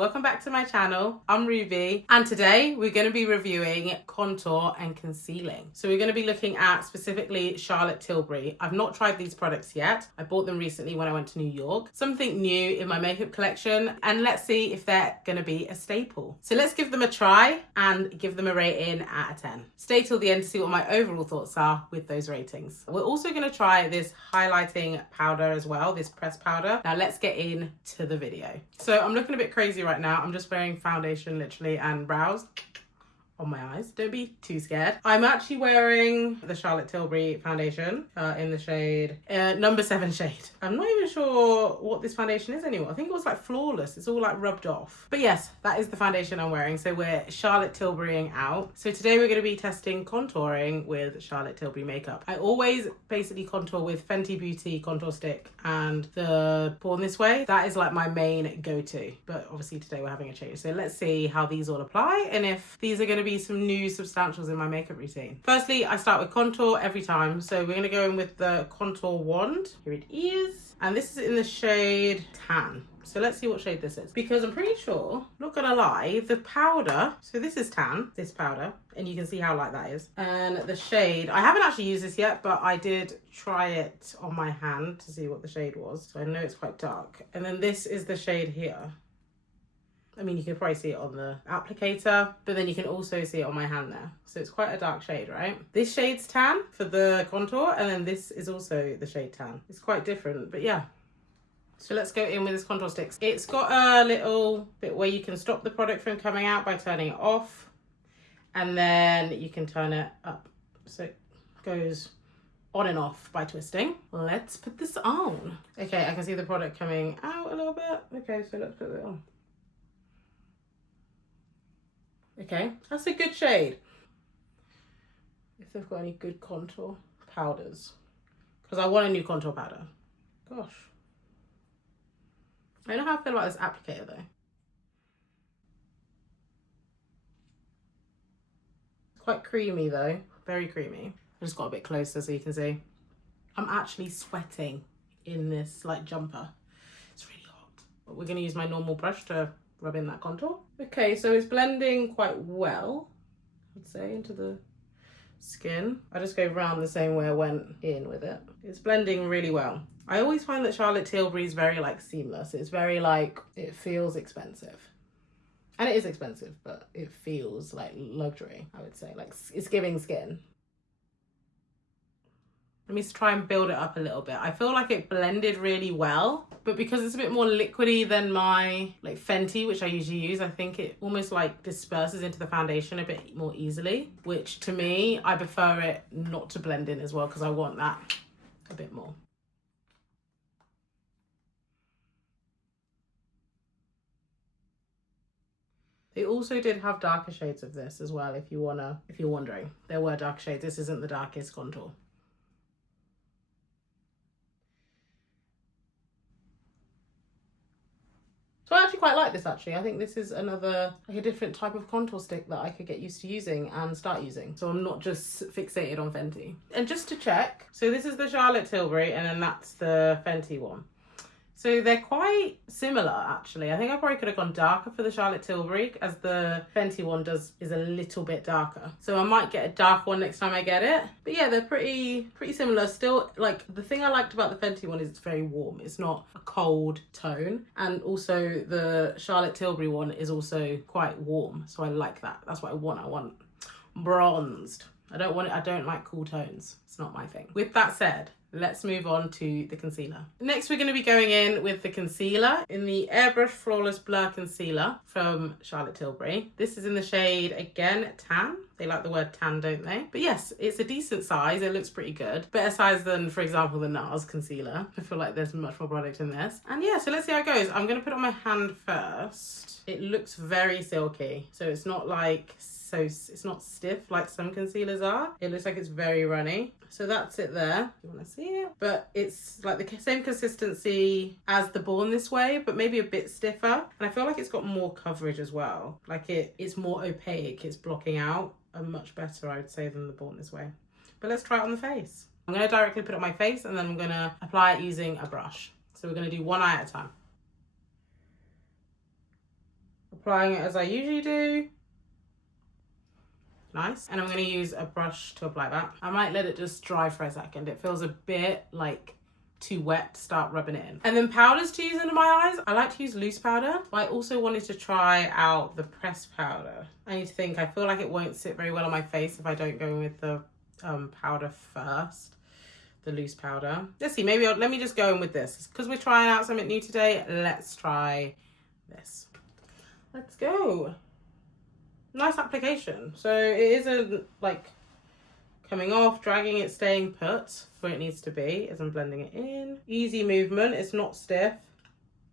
welcome back to my channel. I'm Ruby and today we're going to be reviewing contour and concealing. So we're going to be looking at specifically Charlotte Tilbury. I've not tried these products yet. I bought them recently when I went to New York. Something new in my makeup collection, and let's see if they're going to be a staple. So let's give them a try and give them a rating out of 10. Stay till the end to see what my overall thoughts are with those ratings. We're also going to try this highlighting powder as well, this pressed powder. Now let's get into the video. So I'm looking a bit crazy right now. I'm just wearing foundation literally and brows on my eyes. Don't be too scared. I'm actually wearing the Charlotte Tilbury foundation in the shade number 7 shade. I'm not even sure what this foundation is anymore. I think it was like Flawless. It's all like rubbed off. But yes, that is the foundation I'm wearing. So we're Charlotte Tilburying out. So today we're going to be testing contouring with Charlotte Tilbury makeup. I always basically contour with Fenty Beauty contour stick and the Born This Way. That is like my main go-to. But obviously today we're having a change. So let's see how these all apply and if these are going to be some new substantials in my makeup routine. Firstly, I start with contour every time. So we're going to go in with the contour wand. Here it is. And this is in the shade Tan. So let's see what shade this is. Because I'm pretty sure, not gonna lie, the powder, so this is Tan, this powder, and you can see how light that is. And the shade, I haven't actually used this yet, but I did try it on my hand to see what the shade was. So I know it's quite dark. And then this is the shade here. I mean, you can probably see it on the applicator, but then you can also see it on my hand there. So it's quite a dark shade, right? This shade's Tan for the contour, and then this is also the shade Tan. It's quite different, but yeah. So let's go in with this contour sticks. It's got a little bit where you can stop the product from coming out by turning it off, and then you can turn it up. So it goes on and off by twisting. Let's put this on. Okay, I can see the product coming out a little bit. Okay, so let's put it on. Okay, that's a good shade. If they've got any good contour powders. Because I want a new contour powder. Gosh. I don't know how I feel about this applicator though. Quite creamy though, very creamy. I just got a bit closer so you can see. I'm actually sweating in this like jumper. It's really hot. But we're gonna use my normal brush to rub in that contour. Okay, so it's blending quite well, I'd say, into the skin. I just go round the same way I went in with it. It's blending really well. I always find that Charlotte Tilbury is very like seamless. It's very like, it feels expensive. And it is expensive, but it feels like luxury, I would say. Like it's giving skin. Let me try and build it up a little bit. I feel like it blended really well, but because it's a bit more liquidy than my like Fenty, which I usually use, I think it almost like disperses into the foundation a bit more easily, which to me, I prefer it not to blend in as well because I want that a bit more. They also did have darker shades of this as well, if you're wondering. There were dark shades. This isn't the darkest contour. So I actually quite like this actually. I think this is another, like a different type of contour stick that I could get used to using and start using. So I'm not just fixated on Fenty. And just to check, so this is the Charlotte Tilbury and then that's the Fenty one. So they're quite similar actually. I think I probably could have gone darker for the Charlotte Tilbury as the Fenty one is a little bit darker. So I might get a dark one next time I get it. But yeah, they're pretty similar. Still, like the thing I liked about the Fenty one is it's very warm. It's not a cold tone. And also the Charlotte Tilbury one is also quite warm. So I like that. That's what I want. I want bronzed. I don't like cool tones. It's not my thing. With that said, let's move on to the concealer. Next, we're going to be going in with the concealer in the Airbrush Flawless Blur Concealer from Charlotte Tilbury. This is in the shade, again, Tan. They like the word tan, don't they? But yes, it's a decent size. It looks pretty good. Better size than, for example, the NARS concealer. I feel like there's much more product in this. And yeah, so let's see how it goes. I'm going to put it on my hand first. It looks very silky. So it's not like it's not stiff like some concealers are. It looks like it's very runny. So that's it there. You want to see it? But it's like the same consistency as the Born This Way, but maybe a bit stiffer. And I feel like it's got more coverage as well. Like it's more opaque. It's blocking out much better, I would say, than the Born This Way. But let's try it on the face. I'm going to directly put it on my face and then I'm going to apply it using a brush. So we're going to do one eye at a time. Applying it as I usually do. Nice. And I'm going to use a brush to apply that. I might let it just dry for a second. It feels a bit like too wet to start rubbing it in. And then powders to use under my eyes. I like to use loose powder, but I also wanted to try out the pressed powder. I need to think. I feel like it won't sit very well on my face if I don't go in with the powder first. The loose powder. Let's see, maybe let me just go in with this. Because we're trying out something new today, let's try this. Let's go. Nice application. So it isn't like coming off, dragging it, staying put where it needs to be as I'm blending it in. Easy movement, it's not stiff,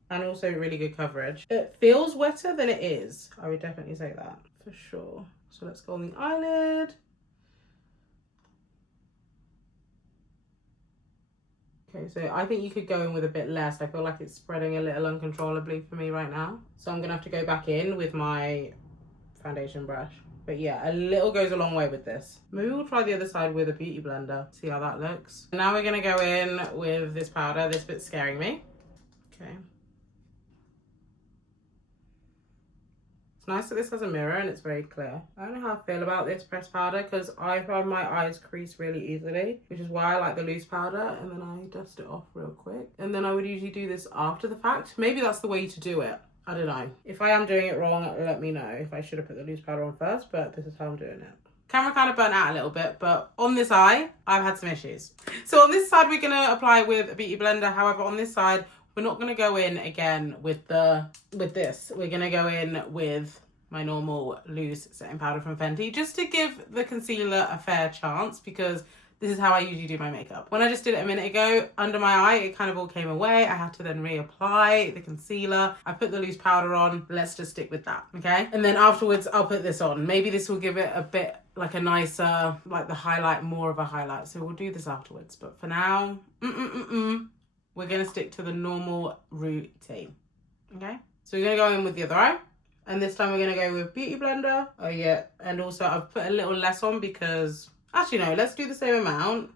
and also really good coverage. It feels wetter than it is. I would definitely say that for sure. So let's go on the eyelid. Okay, so I think you could go in with a bit less. I feel like it's spreading a little uncontrollably for me right now. So I'm gonna have to go back in with my foundation brush. But yeah, a little goes a long way with this. Maybe we'll try the other side with a beauty blender, see how that looks. Now we're gonna go in with this powder. This bit's scaring me. Okay. It's nice that this has a mirror and it's very clear. I don't know how I feel about this pressed powder because I find my eyes crease really easily, which is why I like the loose powder, and then I dust it off real quick. And then I would usually do this after the fact. Maybe that's the way to do it. I don't know. If I am doing it wrong, let me know if I should have put the loose powder on first, but this is how I'm doing it. Camera kind of burnt out a little bit, but on this eye, I've had some issues. So on this side, we're gonna apply with a beauty blender. However, on this side, we're not gonna go in again with this. We're gonna go in with my normal loose setting powder from Fenty, just to give the concealer a fair chance, because this is how I usually do my makeup. When I just did it a minute ago, under my eye, it kind of all came away. I had to then reapply the concealer. I put the loose powder on. Let's just stick with that, okay? And then afterwards, I'll put this on. Maybe this will give it a bit like a nicer, like the highlight, more of a highlight. So we'll do this afterwards. But for now, we're gonna stick to the normal routine, okay? So we're gonna go in with the other eye. And this time we're gonna go with beauty blender. Oh yeah, and also I've put a little less on because, actually no, let's do the same amount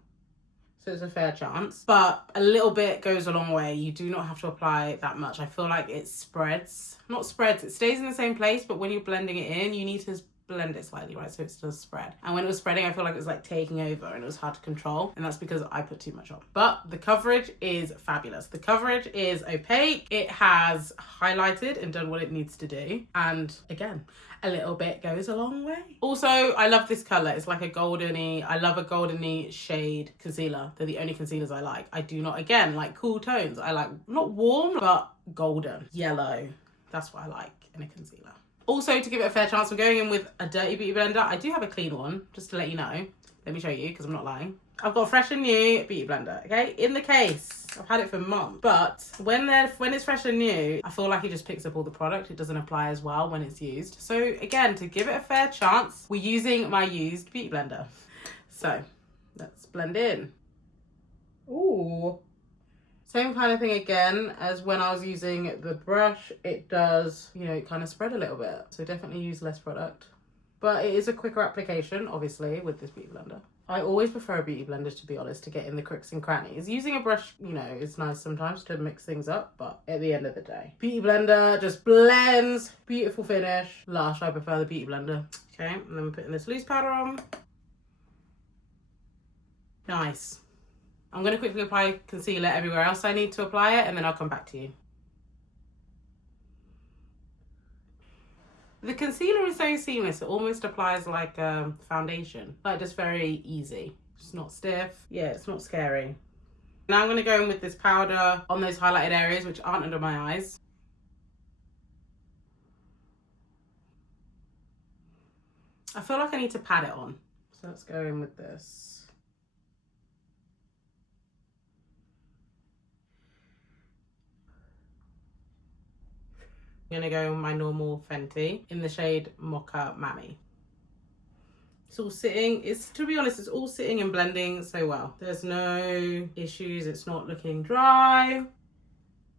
so it's a fair chance. But a little bit goes a long way. You do not have to apply that much. I feel like it spreads. Not spreads, it stays in the same place, but when you're blending it in, you need to blend it slightly, right? So it does spread. And when it was spreading, I feel like it was like taking over and it was hard to control. And that's because I put too much on. But the coverage is fabulous. The coverage is opaque. It has highlighted and done what it needs to do. And again, a little bit goes a long way. Also, I love this color. It's like a goldeny, I love a goldeny shade concealer. They're the only concealers I like. I do not, again, like cool tones. I like, not warm, but golden, yellow. That's what I like in a concealer. Also, to give it a fair chance, we're going in with a dirty beauty blender. I do have a clean one, just to let you know. Let me show you, because I'm not lying. I've got a fresh and new beauty blender, okay? In the case. I've had it for months. But when it's fresh and new, I feel like it just picks up all the product. It doesn't apply as well when it's used. So again, to give it a fair chance, we're using my used beauty blender. So let's blend in. Ooh. Same kind of thing again as when I was using the brush. It does, you know, kind of spread a little bit. So definitely use less product. But it is a quicker application, obviously, with this beauty blender. I always prefer a beauty blender, to be honest, to get in the crooks and crannies. Using a brush, you know, it's nice sometimes to mix things up, but at the end of the day, beauty blender just blends. Beautiful finish. Lush, I prefer the beauty blender. Okay, and then we're putting this loose powder on. Nice. I'm going to quickly apply concealer everywhere else I need to apply it, and then I'll come back to you. The concealer is so seamless, it almost applies like a foundation. Like, just very easy. It's not stiff. Yeah, it's not scary. Now I'm going to go in with this powder on those highlighted areas which aren't under my eyes. I feel like I need to pat it on. So let's go in with this. I'm gonna go with my normal Fenty in the shade Mocha Mammy. It's all sitting, to be honest, it's all sitting and blending so well. There's no issues, it's not looking dry.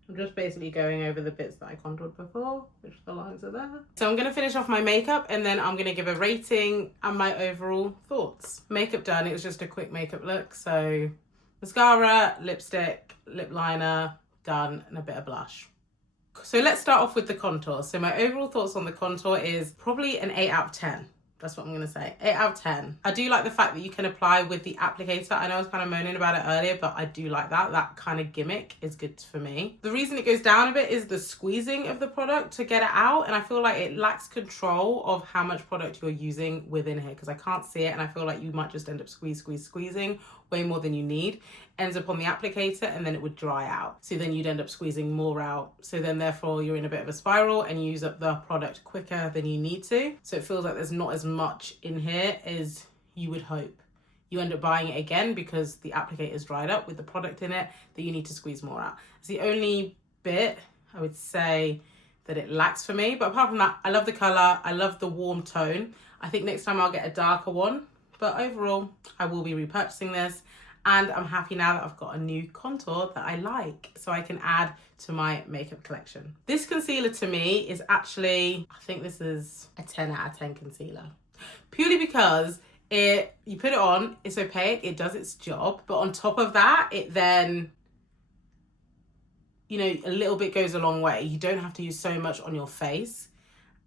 I'm just basically going over the bits that I contoured before, which the lines are there. So I'm gonna finish off my makeup and then I'm gonna give a rating and my overall thoughts. Makeup done, it was just a quick makeup look. So mascara, lipstick, lip liner, done, and a bit of blush. So let's start off with the contour. So my overall thoughts on the contour is probably an 8 out of 10. That's what I'm going to say. 8 out of 10. I do like the fact that you can apply with the applicator. I know I was kind of moaning about it earlier, but I do like that. That kind of gimmick is good for me. The reason it goes down a bit is the squeezing of the product to get it out. And I feel like it lacks control of how much product you're using within here because I can't see it. And I feel like you might just end up squeezing way more than you need. Ends up on the applicator and then it would dry out. So then you'd end up squeezing more out. So then therefore you're in a bit of a spiral and you use up the product quicker than you need to. So it feels like there's not as much in here as you would hope. You end up buying it again because the applicator is dried up with the product in it that you need to squeeze more out. It's the only bit I would say that it lacks for me. But apart from that, I love the color. I love the warm tone. I think next time I'll get a darker one. But overall, I will be repurchasing this. And I'm happy now that I've got a new contour that I like, so I can add to my makeup collection. This concealer to me is actually, I think this is a 10 out of 10 concealer. Purely because you put it on, it's opaque, it does its job. But on top of that, it then, you know, a little bit goes a long way. You don't have to use so much on your face.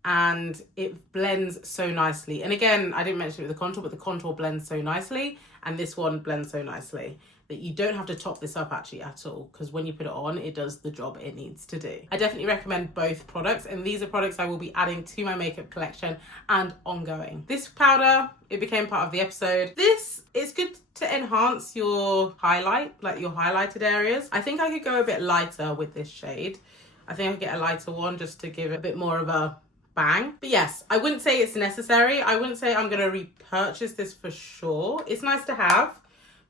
And it blends so nicely. And again, I didn't mention it with the contour, but the contour blends so nicely. And this one blends so nicely that you don't have to top this up actually at all. Because when you put it on, it does the job it needs to do. I definitely recommend both products. And these are products I will be adding to my makeup collection and ongoing. This powder, it became part of the episode. This is good to enhance your highlight, like your highlighted areas. I think I could go a bit lighter with this shade. I think I could get a lighter one just to give it a bit more of a bang. But yes, I wouldn't say it's necessary. I wouldn't say I'm going to repurchase this for sure. It's nice to have.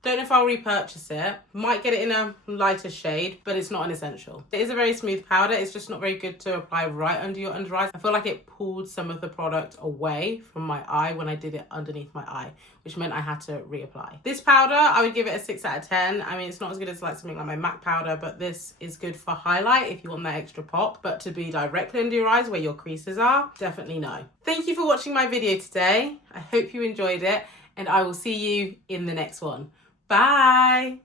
Don't know if I'll repurchase it. Might get it in a lighter shade, but it's not an essential. It is a very smooth powder. It's just not very good to apply right under your under eyes. I feel like it pulled some of the product away from my eye when I did it underneath my eye, which meant I had to reapply. This powder, I would give it a 6 out of 10. I mean, it's not as good as like something like my MAC powder, but this is good for highlight if you want that extra pop. But to be directly under your eyes where your creases are, definitely no. Thank you for watching my video today. I hope you enjoyed it, and I will see you in the next one. Bye.